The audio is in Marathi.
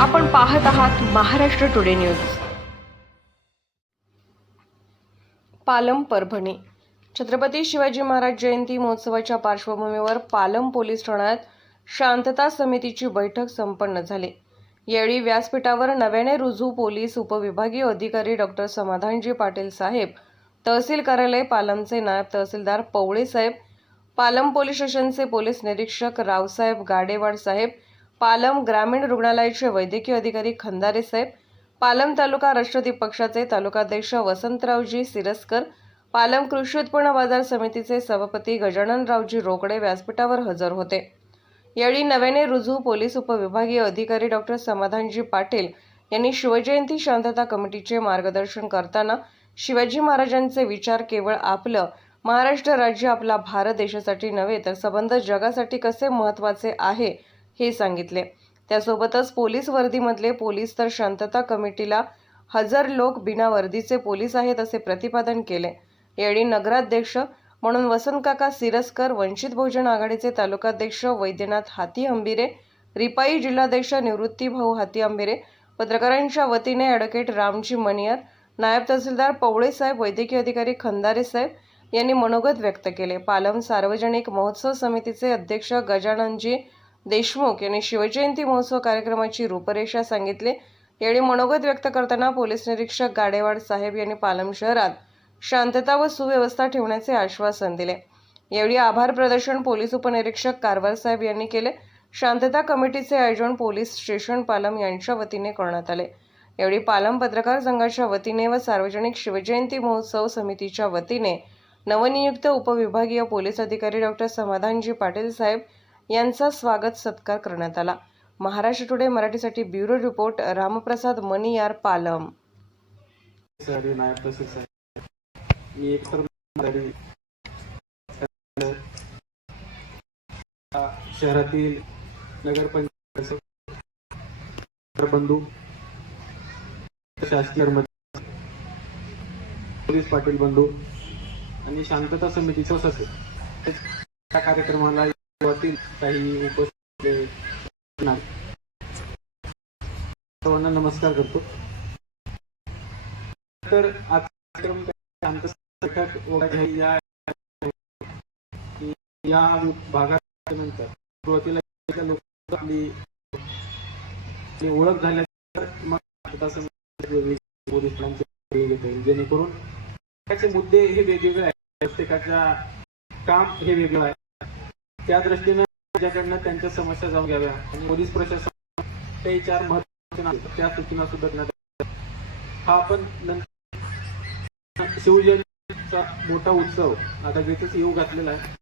आपण पाहत आहात महाराष्ट्र टुडे न्यूज. पालम परभणी. छत्रपती शिवाजी महाराज जयंती महोत्सवाच्या पार्श्वभूमीवर पालम पोलीस ठाण्यात शांतता समितीची बैठक संपन्न झाली. यावेळी व्यासपीठावर नव्याने रुजू पोलीस उपविभागीय अधिकारी डॉक्टर समाधानजी पाटील साहेब तहसील कार्यालय पालमचे नायब तहसीलदार पवळे साहेब पालम पोलीस स्टेशनचे पोलीस निरीक्षक रावसाहेब गाडेवाड साहेब पालम ग्रामीण रुग्णालयाचे वैद्यकीय अधिकारी खंदारे साहेब पालम तालुका राष्ट्रवादी पक्षाचे तालुकाध्यक्ष वसंतरावजी सिरस्कर पालम कृषी उत्पन्न बाजार समितीचे सभापती गजाननरावजी रोकडे व्यासपीठावर हजर होते. यावेळी नव्याने रुजू पोलीस उपविभागीय अधिकारी डॉक्टर समाधानजी पाटील यांनी शिवजयंती शांतता कमिटीचे मार्गदर्शन करताना शिवाजी महाराजांचे विचार केवळ आपलं महाराष्ट्र राज्य आपला भारत देशासाठी नव्हे तर संबंध जगासाठी कसे महत्त्वाचे आहे हे सांगितले. त्यासोबतच पोलीस वर्दीमधले पोलीस तर शांतता कमिटीला हजर लोक बिना वर्दीचे पोलीस आहेत असे प्रतिपादन केले. यावेळी नगराध्यक्ष म्हणून वसंतकाका सिरस्कर वंचित बहुजन आघाडीचे तालुकाध्यक्ष वैद्यनाथ हाती अंबिरे रिपाई जिल्हाध्यक्ष निवृत्ती भाऊ हाती अंबिरे पत्रकारांच्या वतीने ॲडव्होकेट रामजी मनियर नायब तहसीलदार पवळेसाहेब वैद्यकीय अधिकारी खंदारे साहेब यांनी मनोगत व्यक्त केले. पालम सार्वजनिक महोत्सव समितीचे अध्यक्ष गजाननजी देशमुख यांनी शिवजयंती महोत्सव कार्यक्रमाची रूपरेषा सांगितली. यावेळी मनोगत व्यक्त करताना पोलीस निरीक्षक गाडेवाड साहेब यांनी पालम शहरात शांतता व सुव्यवस्था ठेवण्याचे आश्वासन दिले. यावेळी आभार प्रदर्शन पोलीस उपनिरीक्षक कारवार साहेब यांनी केले. शांतता कमिटीचे आयोजन पोलीस स्टेशन पालम यांच्या वतीने करण्यात आले. यावेळी पालम पत्रकार संघाच्या वतीने व सार्वजनिक शिवजयंती महोत्सव समितीच्या वतीने नवनियुक्त उपविभागीय पोलीस अधिकारी डॉक्टर समाधानजी पाटील साहेब यांचा स्वागत सत्कार करण्यात आला. महाराष्ट्र टुडे मराठीसाठी ब्युरो रिपोर्ट रामप्रसाद मनियार पालम. मी शहरातील नगरपंचायत बंधू शासकीय पोलीस पाटील बंधू आणि शांतता समितीचा सदस्य. त्या कार्यक्रमाला काही उपस्थित सर्वांना नमस्कार करतो. तर आज बैठक वगैरे या या भागात नंतर सुरुवातीला लोक आपली ओळख झाल्यानंतर मग शांतता घेता येईल. जेणेकरून त्याचे मुद्दे हे वेगवेगळे आहेत. प्रत्येकाच्या काम हे वेगळं आहे. त्या दृष्टीनं त्याच्याकडनं त्यांच्या समस्या जाऊन घ्याव्या. आणि पोलीस प्रशासन ते चार महत्त्वाचे त्या सूचना सुधारण्यात हा आपण नंतर शिवजयंतीचा मोठा उत्सव. आता घेतच येऊ घातलेला आहे.